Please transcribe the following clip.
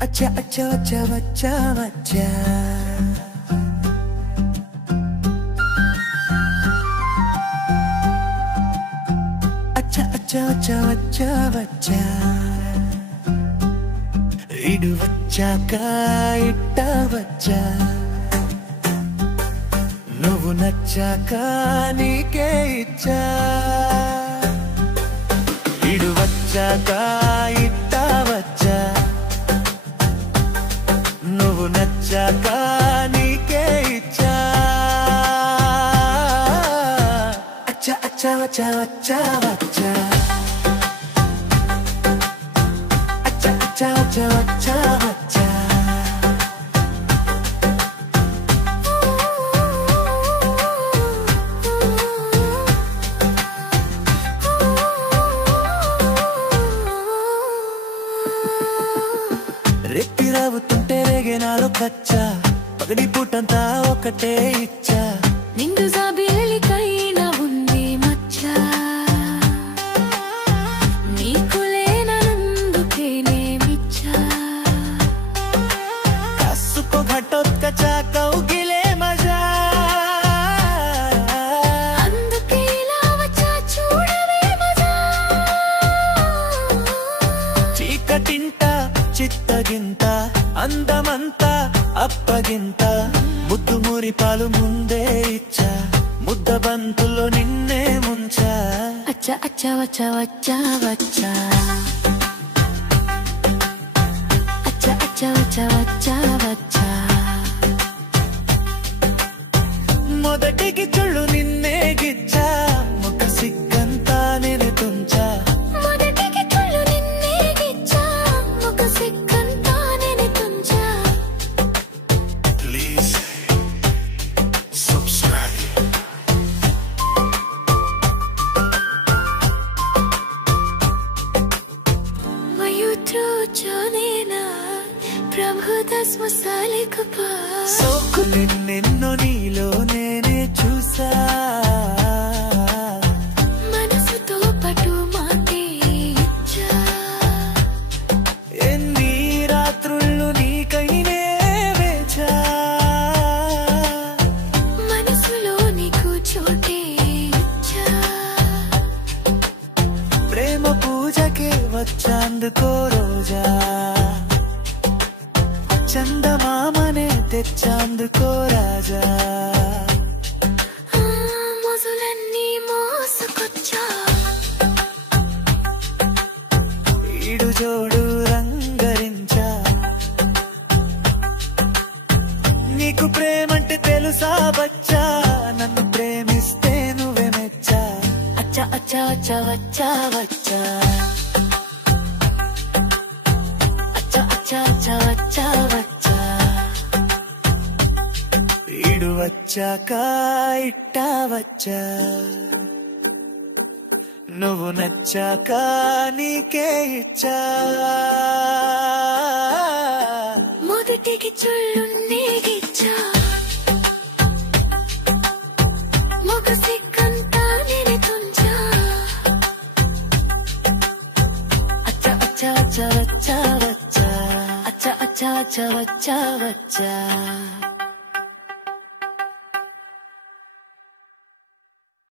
अच्छा अच्छा अच्छा बच्चा बच्चा अच्छा अच्छा अच्छा बच्चा बच्चा इडु बच्चा का इट्टा बच्चा నువ్వు నచ్చాక నీకే ఇచ్చా ఇడు వచ్చాక ఇట్టా వచ్చా నువ్వు నచ్చాక నీకే ఇచ్చా అచ్చా అచ్చా వచ్చా వచ్చా వచ్చా అచ్చా అచ్చా వచ్చా వచ్చా వచ్చా రెప్పిరావుతుంటే రేగే నాలో కచ్చా పగడి పూటంతా ఒకటే ఇచ్చా నిండు జాబిలికైనా ఉంది మచ్చా నీకు లేనందుకేనే మిచ్చా కాసుకో ఘటోత్కచా కౌగిలే మజా అందుకే ఇలా వచ్చా చూడవే మజా చీకటింట చిత్తగింత అందమంతా అప్పగింత ముద్దు మురి పాలు ముందే ఇచ్చా ముద్ద బంతులో నిన్నే ముంచా అచ్చా అచ్చా వచ్చా వచ్చా వచ్చా అచ్చా అచ్చా వచ్చా వచ్చా వచ్చా మొదటికి చుళ్ళు నిన్నే గిచ్చా ముఖ సిగ్గంతా నేను తుంచా మొదటికి చుళ్ళు నిన్నే గిచ్చా ముఖ సిగ్గంతా నేను తుంచా ప్లీజ్ సబ్స్క్రైబ్ మయూత్రో జానేనా ప్రభుదాస్ మసాలిక పా సోకు నిన్నెన్నో నీలో నేనే చూసా మనసుతో పటు మాటే ఇచ్చా ఎన్ని రాత్రుళ్ళు నీకైనే వేచా మనసులో నీకు చోటే ఇచ్చా ప్రేమ పూజకే వచ్చాందుకో రోజా చందమామనే తెచ్చాందుకో రాజా మొజులన్నీ మోసుకొచ్చా ఈడు జోడు రంగరించా నీకు ప్రేమంటే తెలుసా బచ్చా నన్ను ప్రేమిస్తే నువ్వే మెచ్చా అచ్చా అచ్చా వచ్చా వచ్చా వచ్చా అచ్చా అచ్చా వచ్చా వచ్చా వచ్చా ఈడు వచ్చాక ఇట్టా వచ్చా నువ్వు నచ్చాక నీకే ఇచ్చా మొదటికి చుళ్ళున్నే గిచ్చా మొగ సిగ్గంతా నేను తుంచా అచ్చా అచ్చా వచ్చా వచ్చా వచ్చా అచ్చా అచ్చా వచ్చా వచ్చా వచ్చా